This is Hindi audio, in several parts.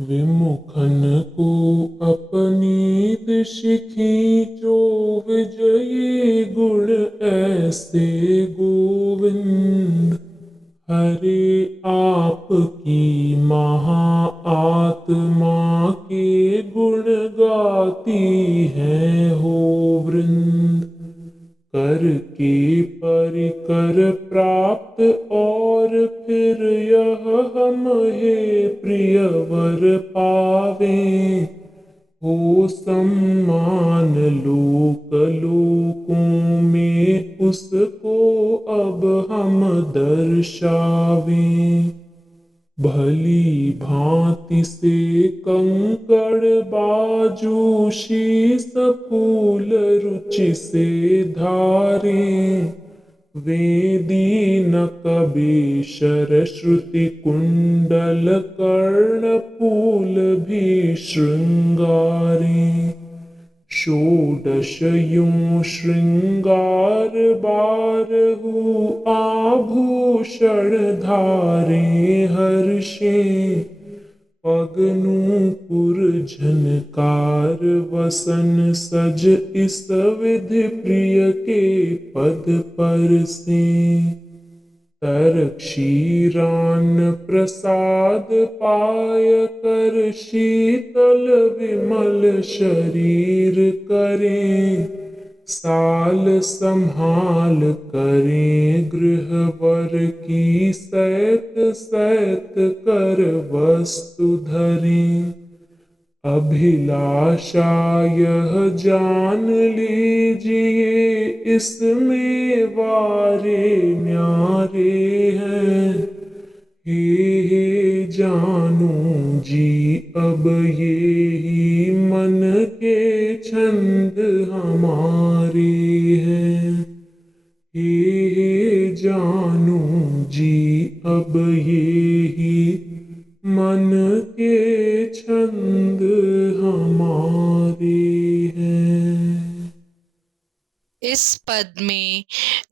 विमुखन को अपनी दृष्टि खींचो, विजयी गुण ऐसे गोविंद। हरे आपकी महा आत्मा के गुण गाती है हो वृंद। कर के परिकर प्राप्त और फिर यह हम हे प्रियवर पावे। हो सम्मान लोक लोकों में उसको अब हम दर्शावें। भली भांति से कंकड़ बाजू शीस फूल रुचि से धारे। वेदी नकबीशर श्रुति कुंडल कर्ण फूल भी श्रृंगारे। षोडश यूं श्रृंगार बारहु आभूषण धारे हर्षे। पगनूपुर झनकार वसन सज इस विधि प्रिय के पद पर से। तर क्षीरान प्रसाद पाय कर शीतल विमल शरीर करें। साल संभाल करें गृहवर की सैत सैत कर वस्तु धरें। अभिलाषा यह जान लीजिए इसमें वारे न्यारे हैं। हे जानू जी अब ये ही मन के छंद हमारे हैं। हे जानू जी अब ये ही मन के छंद हमारे हैं। इस पद में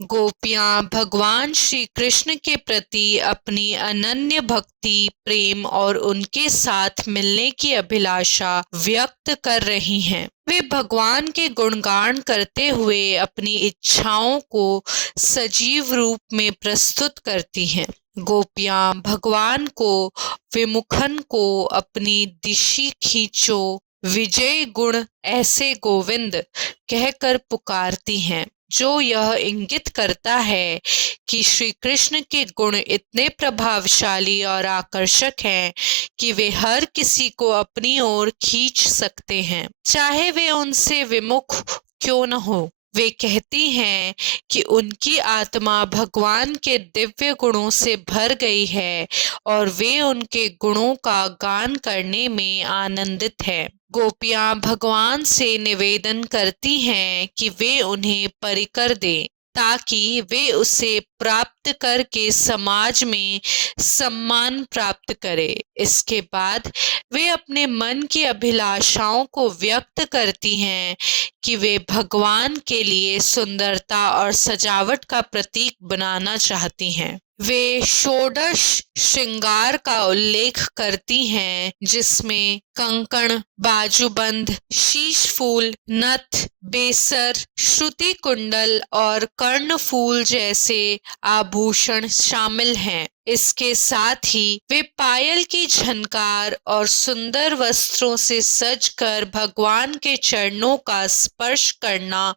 गोपियां भगवान श्री कृष्ण के प्रति अपनी अनन्य भक्ति, प्रेम और उनके साथ मिलने की अभिलाषा व्यक्त कर रही हैं। वे भगवान के गुणगान करते हुए अपनी इच्छाओं को सजीव रूप में प्रस्तुत करती हैं। गोपियां भगवान को विमुखन को अपनी दिशि खींचो, विजय गुण ऐसे गोविंद कहकर पुकारती हैं, जो यह इंगित करता है कि श्री कृष्ण के गुण इतने प्रभावशाली और आकर्षक हैं कि वे हर किसी को अपनी ओर खींच सकते हैं, चाहे वे उनसे विमुख क्यों न हो। वे कहती हैं कि उनकी आत्मा भगवान के दिव्य गुणों से भर गई है और वे उनके गुणों का गान करने में आनंदित है। गोपियां भगवान से निवेदन करती हैं कि वे उन्हें परिकर दें, ताकि वे उसे प्राप्त करके समाज में सम्मान प्राप्त करें। इसके बाद वे अपने मन की अभिलाषाओं को व्यक्त करती हैं कि वे भगवान के लिए सुंदरता और सजावट का प्रतीक बनाना चाहती हैं। वे षोडश श्रृंगार का उल्लेख करती हैं, जिसमें कंकण, बाजूबंद, शीश फूल, नथ, बेसर, श्रुति कुंडल और कर्ण फूल जैसे आभूषण शामिल हैं। इसके साथ ही वे पायल की झनकार और सुंदर वस्त्रों से सजकर भगवान के चरणों का स्पर्श करना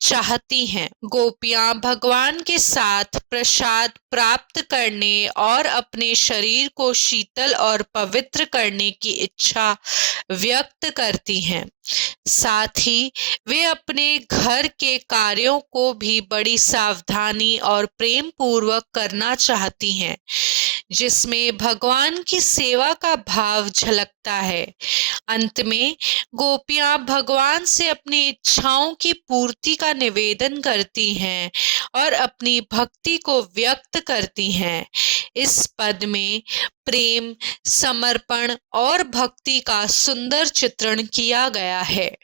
चाहती हैं। गोपियां भगवान के साथ प्रसाद प्राप्त करने और अपने शरीर को शीतल और पवित्र करने की इच्छा व्यक्त करती हैं। साथ ही वे अपने घर के कार्यों को भी बड़ी सावधानी और प्रेम पूर्वक करना चाहती हैं, जिसमें भगवान की सेवा का भाव झलकता है। अंत में गोपियां भगवान से अपनी इच्छाओं की पूर्ति का निवेदन करती हैं और अपनी भक्ति को व्यक्त करती हैं। इस पद में प्रेम, समर्पण और भक्ति का सुंदर चित्रण किया गया है।